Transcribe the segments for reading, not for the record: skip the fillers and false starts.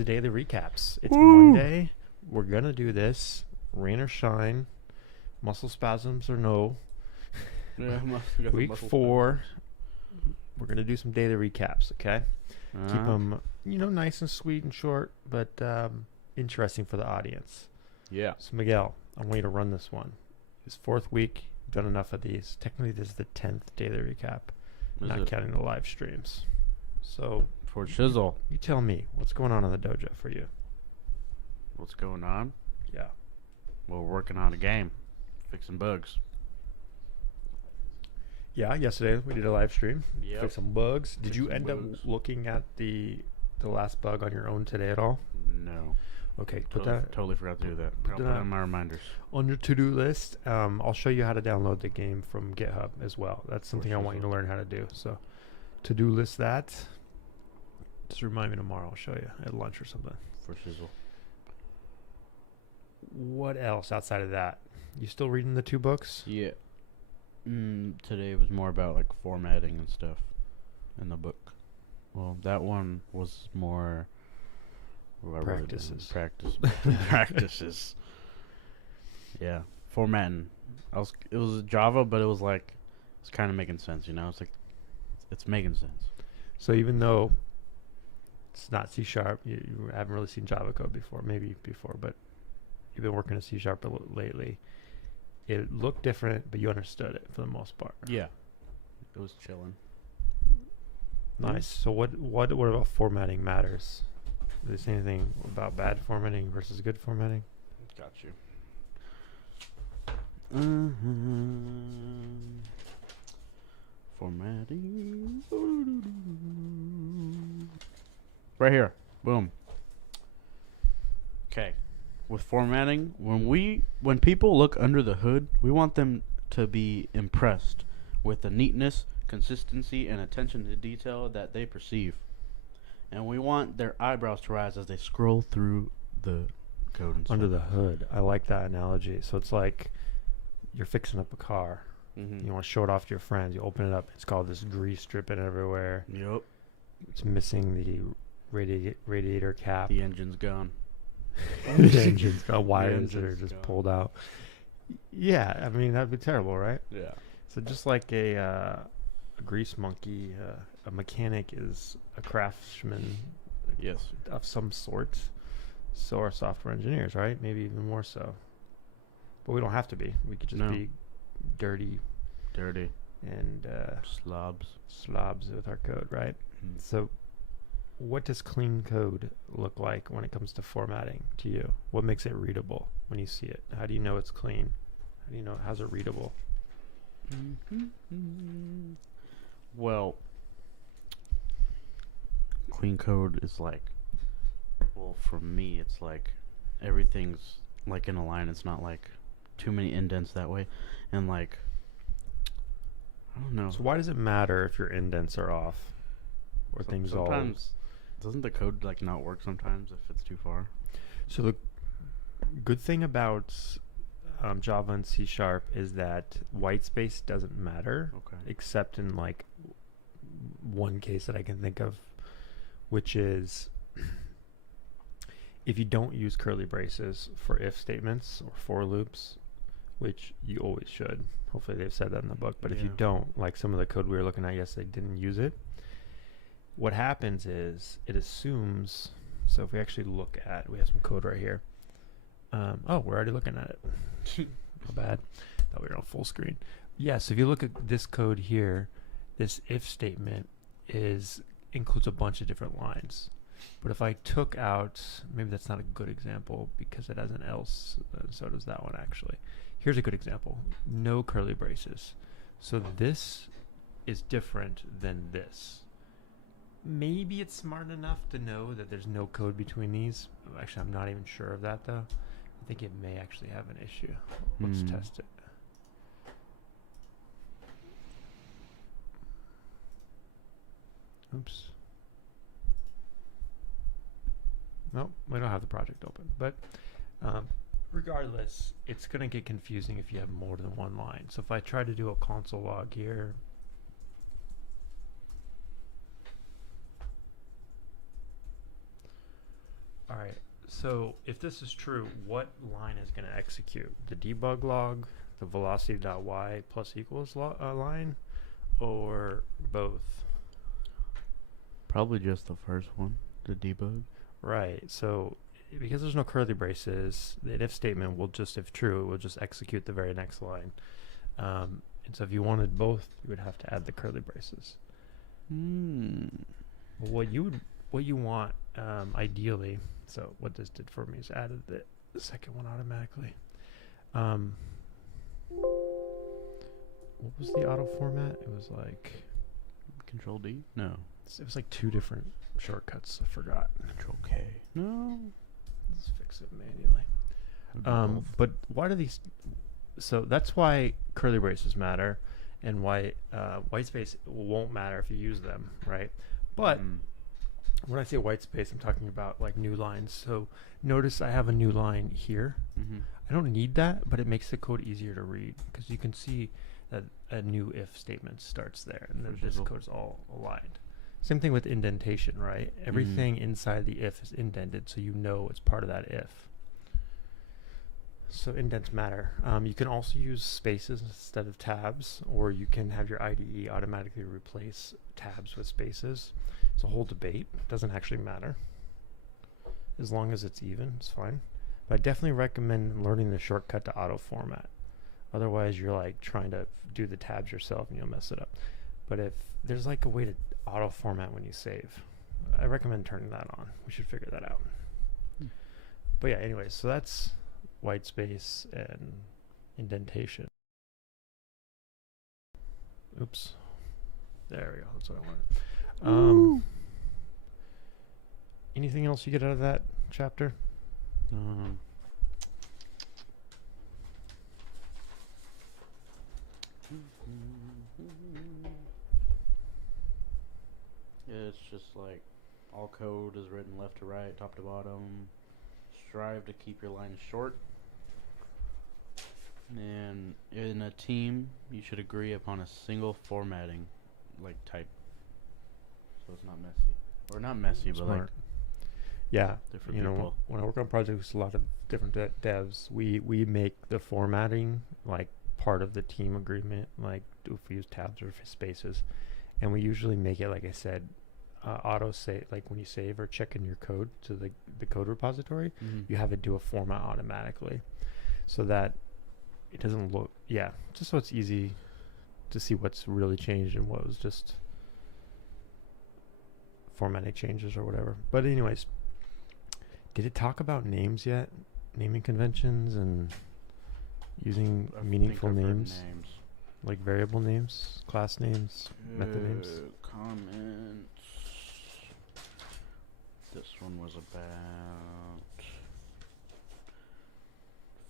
the daily recaps. It's Woo! Monday. We're going to do this. Rain or shine. Muscle spasms or no. Yeah, Week 4. We're going to do some daily recaps, okay? Keep them, nice and sweet and short, but interesting for the audience. Yeah. So, Miguel, I want you to run this one. It's 4th week. Done enough of these. Technically, this is the 10th daily recap, not counting the live streams. So, For Shizzle. you tell me, what's going on in the dojo for you? What's going on? Yeah. Well, we're working on a game. Fixing bugs. Yeah, yesterday we did a live stream. Yep. Fix some bugs. Did Fix you some end bugs. up looking at the last bug on your own today at all? No. Okay, put Totally forgot to do that. I'll put it in my reminders. on your to-do list. I'll show you how to download the game from GitHub as well. That's something I want you to learn how to do. So, to-do list that. Just remind me tomorrow. I'll show you at lunch or something. For Shizzle. What else outside of that? You still reading the 2 books? Yeah. Today was more about like formatting and stuff in the book. Well, that one was more Practices. Practices. Yeah, formatting. It was Java, but it's kind of making sense. It's like it's making sense. So even though it's not C#, you haven't really seen Java code before, maybe before, but you've been working in C# lately. It looked different, but you understood it for the most part. Yeah, it was chilling. Nice. So what about formatting matters? Did they say anything about bad formatting versus good formatting? Got you. Formatting. Right here. Boom. Okay. With formatting, when people look under the hood, we want them to be impressed with the neatness, consistency, and attention to detail that they perceive. And we want their eyebrows to rise as they scroll through the code and stuff. Under the hood. I like that analogy. So it's like you're fixing up a car. Mm-hmm. You want to show it off to your friends. You open it up. It's got this grease dripping everywhere. Yep. It's missing the radiator cap. The engine's gone. The engine's got wires that are engine's just gone. pulled out. Yeah, I mean, that'd be terrible, right? Yeah. So just like a grease monkey, a mechanic is a craftsman Yes. of some sort. So are software engineers, right? Maybe even more so. But we don't have to be. We could just be dirty and slobs with our code, right? Mm. So what does clean code look like when it comes to formatting to you? What makes it readable when you see it? How do you know it's clean? How do you know how's it readable? Well, clean code is like, well, for me, it's like everything's like in a line. It's not like too many indents that way. And like, I don't know. So why does it matter if your indents are off or things all... Sometimes, doesn't the code like not work sometimes if it's too far? So the good thing about Java and C# is that white space doesn't matter, except in like one case that I can think of, which is if you don't use curly braces for if statements or for loops, which you always should. Hopefully they've said that in the book. But if you don't, like some of the code we were looking at yesterday didn't use it, what happens is it assumes... So if we actually look at... We have some code right here. Oh, we're already looking at it. How bad. Thought we were on full screen. Yeah, so if you look at this code here, this if statement includes a bunch of different lines. But if I took out... Maybe that's not a good example because it has an else. So does that one actually. Here's a good example. No curly braces. So this is different than this. Maybe it's smart enough to know that there's no code between these. Actually, I'm not even sure of that, though. I think it may actually have an issue. Let's test it. Oops. Nope, we don't have the project open. But regardless, it's going to get confusing if you have more than one line. So if I try to do a console log here... All right. So if this is true, what line is going to execute? The debug log, the velocity.y plus equals line, or both? Probably just the first one, the debug. Right. So because there's no curly braces, the if statement will just, if true, it will just execute the very next line. And so if you wanted both, you would have to add the curly braces. What you want, ideally, so what this did for me is added the second one automatically. What was the auto format? It was like Control D? No. it was like 2 different shortcuts. I forgot. Control K. No. Let's fix it manually. But why do these? So that's why curly braces matter, and why white space won't matter if you use them, right? But when I say white space, I'm talking about like new lines. So notice I have a new line here. I don't need that, but it makes the code easier to read because you can see that a new if statement starts there, and then this code is all aligned. Same thing with indentation, right? Everything inside the if is indented, so you know it's part of that if. So indents matter. You can also use spaces instead of tabs, or you can have your IDE automatically replace tabs with spaces. It's a whole debate. It doesn't actually matter. As long as it's even, it's fine. But I definitely recommend learning the shortcut to auto format. Otherwise, you're like trying to do the tabs yourself and you'll mess it up. But if there's like a way to auto format when you save, I recommend turning that on. We should figure that out. But yeah, anyways, so that's white space and indentation. Oops. There we go. That's what I wanted. Anything else you get out of that chapter? It's just like all code is written left to right, top to bottom. Strive to keep your lines short. And in a team, you should agree upon a single formatting, like type, so it's not messy, or not messy, but like yeah, different you know, people. when I work on projects, a lot of different devs, we make the formatting like part of the team agreement. Like if we use tabs or spaces, and we usually make it, like I said, auto save. Like when you save or check in your code to the code repository, you have it do a format automatically, so that it doesn't look, just so it's easy to see what's really changed and what was just formatting changes or whatever. But anyways, did it talk about names yet? Naming conventions and using meaningful names? Like variable names, class names, method names? Comments. This one was about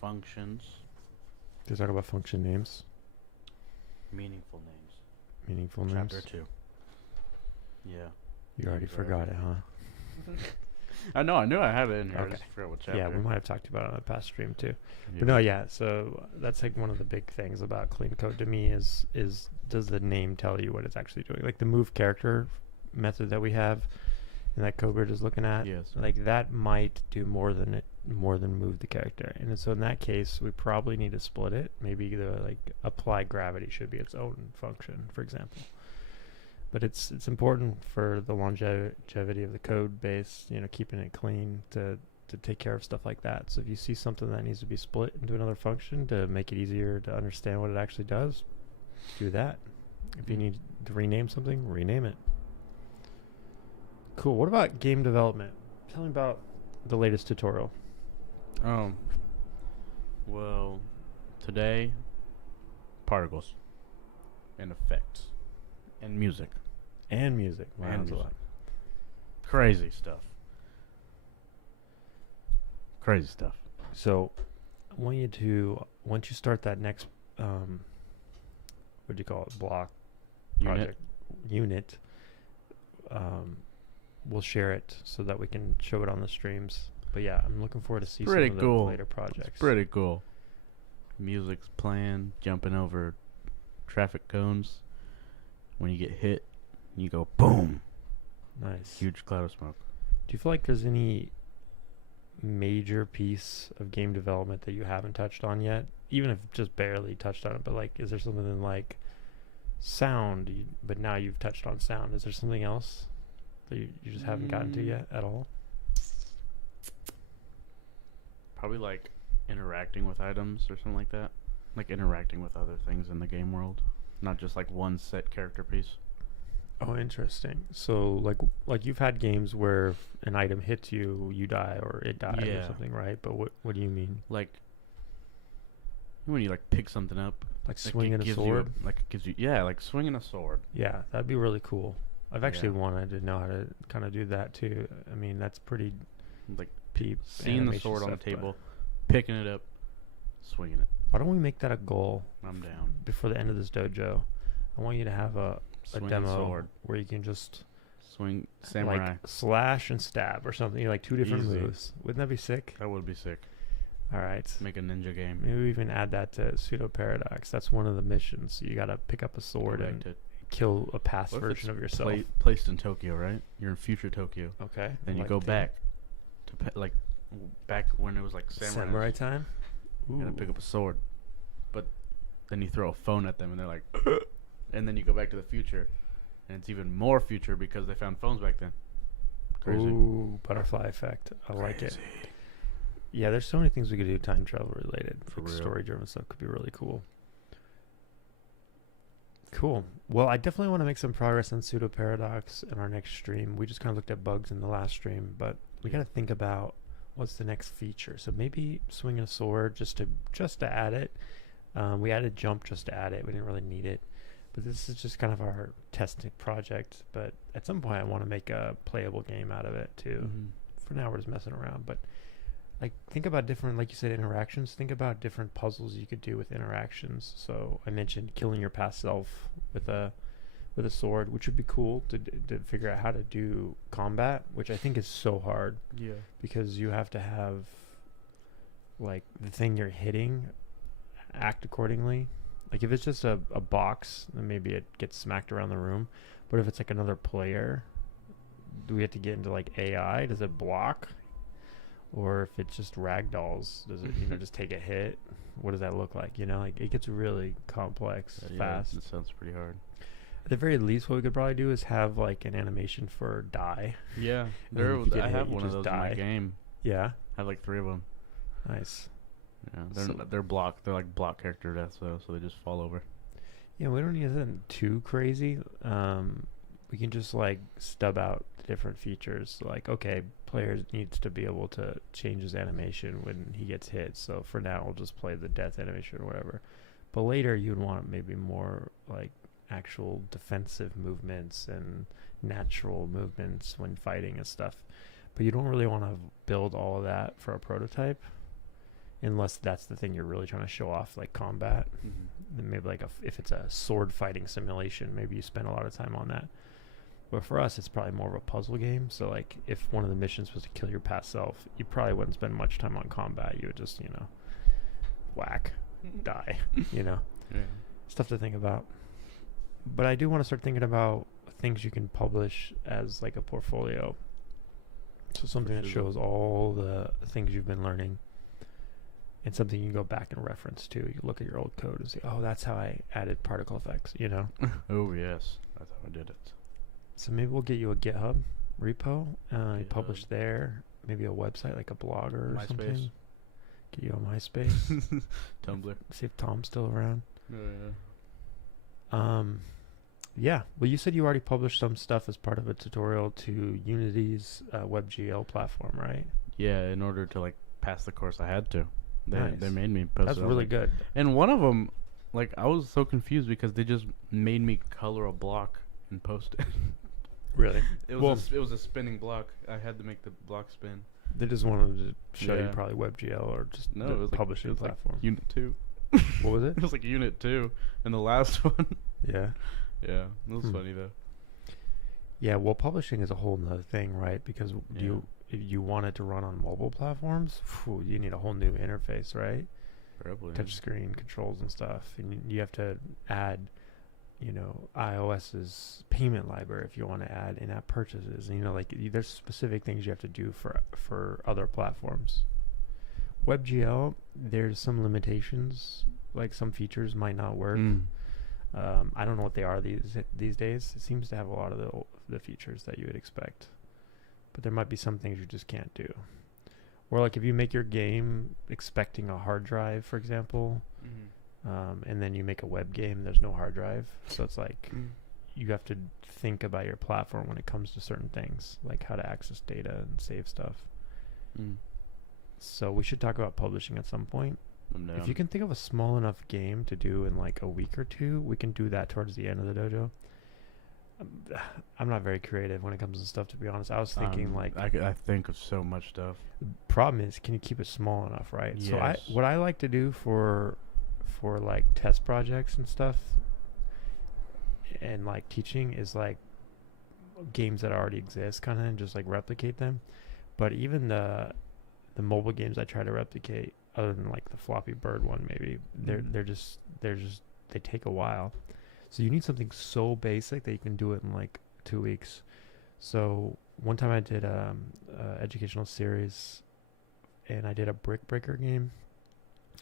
functions. Did they talk about function names? Meaningful names. Meaningful names? Chapter 2. Yeah. You already forgot it, huh? I know, I knew I had it in here. Okay. I just forgot what chapter. Yeah, we might have talked about it on the past stream too. Yeah. But no, so that's like one of the big things about clean code to me is does the name tell you what it's actually doing? Like the move character method that we have and that code we're just looking at, like that might do more than move the character. And so in that case, we probably need to split it. Maybe the like apply gravity should be its own function, for example. But it's important for the longevity of the code base, you know, keeping it clean to take care of stuff like that. So if you see something that needs to be split into another function to make it easier to understand what it actually does, do that. If you need to rename something, rename it. Cool. What about game development? Tell me about the latest tutorial. Well, today, particles and effects and music. And music. Wow, and that's a lot. Crazy stuff. Crazy stuff. So I want you to, once you start that next, what do you call it, block, project, unit, we'll share it so that we can show it on the streams. But yeah, I'm looking forward to see some of the later projects. It's pretty cool. Music's playing, jumping over traffic cones. When you get hit, you go boom. Nice. Huge cloud of smoke. Do you feel like there's any major piece of game development that you haven't touched on yet? Even if just barely touched on it, but like, is there something in like sound? But now you've touched on sound. Is there something else that you just haven't gotten to yet at all? Probably like interacting with items or something like that. Like interacting with other things in the game world, not just like one set character piece. Oh, interesting. So like you've had games where if an item hits you, you die or it dies or something, right? But what do you mean? Like when you like pick something up, like swinging a sword? Like it gives you like swinging a sword. Yeah, that'd be really cool. I've actually wanted to know how to kind of do that too. I mean, that's pretty like peep. Seeing the sword on the table, picking it up, swinging it. Why don't we make that a goal? I'm down. Before the end of this dojo, I want you to have a demo sword where you can just swing samurai, like slash and stab or something. Like two different moves. Wouldn't that be sick? That would be sick. All right. Make a ninja game. Maybe we even add that to Pseudo Paradox. That's one of the missions. You gotta pick up a sword and kill a past version of yourself. Placed in Tokyo, right? You're in future Tokyo. Okay. Then you go back to back when it was like samurai time. You gotta pick up a sword, but then you throw a phone at them and they're like, and then you go back to the future, and it's even more future because they found phones back then. Crazy. Ooh, butterfly effect. I like it. Yeah, there's so many things we could do time travel related. For real. Story-driven stuff could be really cool. Cool. Well, I definitely want to make some progress on Pseudo Paradox in our next stream. We just kind of looked at bugs in the last stream, but we got to think about what's the next feature. So maybe swinging a sword just to add it. We added jump just to add it. We didn't really need it. But this is just kind of our testing project. But at some point, I want to make a playable game out of it too. Mm-hmm. For now, we're just messing around. But like, think about different, like you said, interactions. Think about different puzzles you could do with interactions. So I mentioned killing your past self with a sword, which would be cool to figure out how to do combat, which I think is so hard. Yeah. Because you have to have like the thing you're hitting act accordingly. Like if it's just a box, then maybe it gets smacked around the room. But if it's like another player, do we have to get into like AI? Does it block? Or if it's just ragdolls, does it just take a hit? What does that look like? Like it gets really complex fast. It sounds pretty hard. At the very least, what we could probably do is have like an animation for die. Yeah, I have one of those in my game. Yeah, I have like 3 of them. Nice. Yeah, they're block. They're like block character deaths, so they just fall over. Yeah, we don't need anything too crazy. We can just like stub out the different features. Like, okay, player needs to be able to change his animation when he gets hit. So for now, we'll just play the death animation or whatever. But later, you'd want maybe more like actual defensive movements and natural movements when fighting and stuff. But you don't really want to build all of that for a prototype unless that's the thing you're really trying to show off, like combat. Mm-hmm. Then maybe like if it's a sword fighting simulation, maybe you spend a lot of time on that. But for us, it's probably more of a puzzle game. So like if one of the missions was to kill your past self, you probably wouldn't spend much time on combat. You would just, whack, die, Yeah. Stuff to think about. But I do want to start thinking about things you can publish as like a portfolio. So something that shows all the things you've been learning and something you can go back and reference to. You can look at your old code and say, oh, that's how I added particle effects, Oh, yes. That's how I did it. So maybe we'll get you a GitHub repo. You publish there. Maybe a website like a blogger or something. Get you on MySpace. Tumblr. See if Tom's still around. Oh, yeah. Yeah. Well, you said you already published some stuff as part of a tutorial to Unity's WebGL platform, right? Yeah, in order to like pass the course, I had to. Nice. They made me post. That's really good. And one of them, like, I was so confused because they just made me color a block and post it. Really? It was a spinning block. I had to make the block spin. They just wanted to show you probably WebGL or just no, the it was publishing platform. Like Unit 2. What was it? It was like Unit 2 and the last one. Yeah. Yeah, it was funny though. Yeah, well, publishing is a whole nother thing, right? Because if you want it to run on mobile platforms, you need a whole new interface, right? Probably. Touchscreen controls and stuff, and you have to add iOS's payment library if you want to add in-app purchases. And, like there's specific things you have to do for other platforms. WebGL, there's some limitations. Like some features might not work. I don't know what they are these days. It seems to have a lot of the features that you would expect, but there might be some things you just can't do. Or like if you make your game expecting a hard drive, for example, and then you make a web game, there's no hard drive. So it's like you have to think about your platform when it comes to certain things, like how to access data and save stuff. So we should talk about publishing at some point. If you can think of a small enough game to do in like a week or two, we can do that towards the end of the dojo. I'm not very creative when it comes to stuff, to be honest. I was thinking I think of so much stuff. The problem is, can you keep it small enough, right? Yes. So what I like to do for like test projects and stuff and like teaching is like games that already exist kind of, and just like replicate them. But even the mobile games I try to replicate, other than like the Floppy Bird one, maybe they take a while. So you need something so basic that you can do it in like 2 weeks. So one time I did a educational series, and I did a brick breaker game.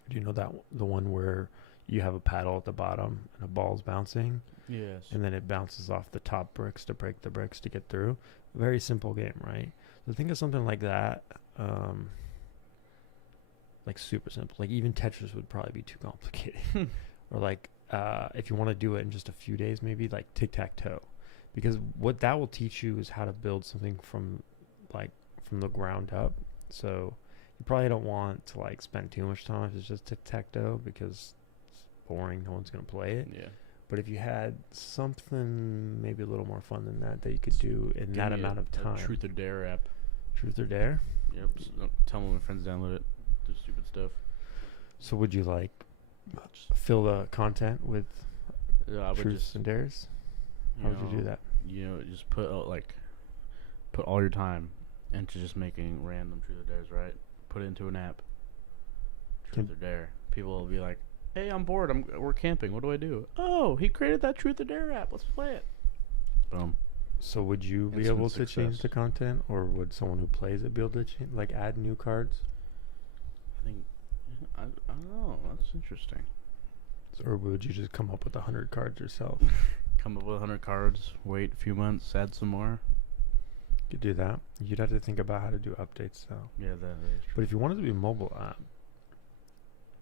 Do you know that the one where you have a paddle at the bottom and a ball's bouncing? Yes. And then it bounces off the top bricks to break the bricks to get through. Very simple game, right? So think of something like that. Like super simple. Like even Tetris would probably be too complicated. Or like if you want to do it in just a few days, maybe like tic-tac-toe. Because what that will teach you is how to build something from the ground up. So you probably don't want to like spend too much time if it's just tic-tac-toe, because it's boring. No one's going to play it. Yeah. But if you had something maybe a little more fun than that you could do in that amount of time. Truth or Dare app. Truth or Dare? Yep. So tell me when friends download it. Do stupid stuff. So would you like fill the content with truths and dares? How would you do that? Just put all your time into just making random truth or dares, right? Put it into an app. Truth or dare. People will be like, "Hey, I'm bored. We're camping. What do I do?" "Oh, he created that truth or dare app. Let's play it." Boom. So would you be able to change the content, or would someone who plays it be able to like add new cards? I don't know. That's interesting. Or would you just come up with 100 cards yourself? Come up with 100 cards, wait a few months, add some more. You could do that. You'd have to think about how to do updates, though. Yeah, that is true. But if you wanted to be a mobile app,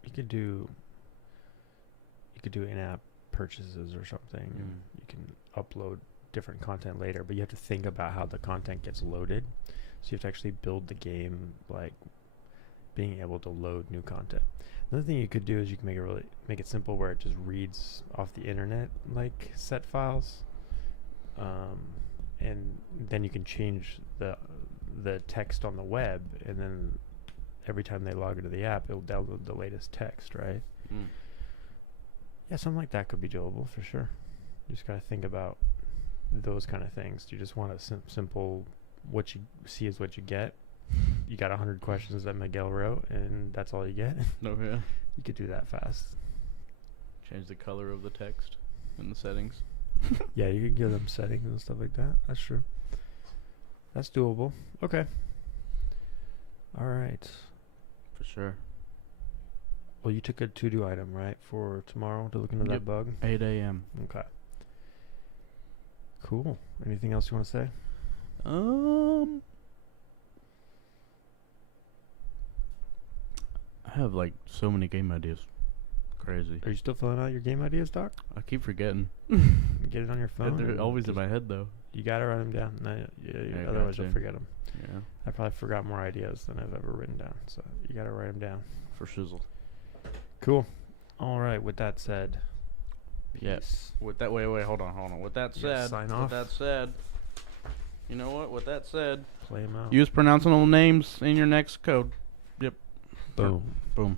you could do in-app purchases or something. And you can upload different content later, but you have to think about how the content gets loaded. So you have to actually build the game, like being able to load new content. Another thing you could do is you can make it simple where it just reads off the internet like set files, and then you can change the text on the web, and then every time they log into the app, it'll download the latest text, right? Yeah, something like that could be doable for sure. You just gotta think about those kind of things. Do you just want a simple, what you see is what you get? You got 100 questions that Miguel wrote, and that's all you get? No, yeah. You could do that fast. Change the color of the text in the settings. Yeah, you could give them settings and stuff like that. That's true. That's doable. Okay. All right. For sure. Well, you took a to-do item, right, for tomorrow to look into that bug? 8 a.m. Okay. Cool. Anything else you want to say? I have like so many game ideas. Crazy. Are you still filling out your game ideas, Doc? I keep forgetting. Get it on your phone. They're always in my head though. You gotta write them down. No, otherwise you'll forget them. Yeah. I probably forgot more ideas than I've ever written down, so you gotta write them down. For shizzle. Cool. All right. With that said, peace. Yeah. With that, wait, hold on. With that said, sign off. With that said, you know what? With that said, Play them out. use pronounceable names in your next code. Yep. Boom. Boom.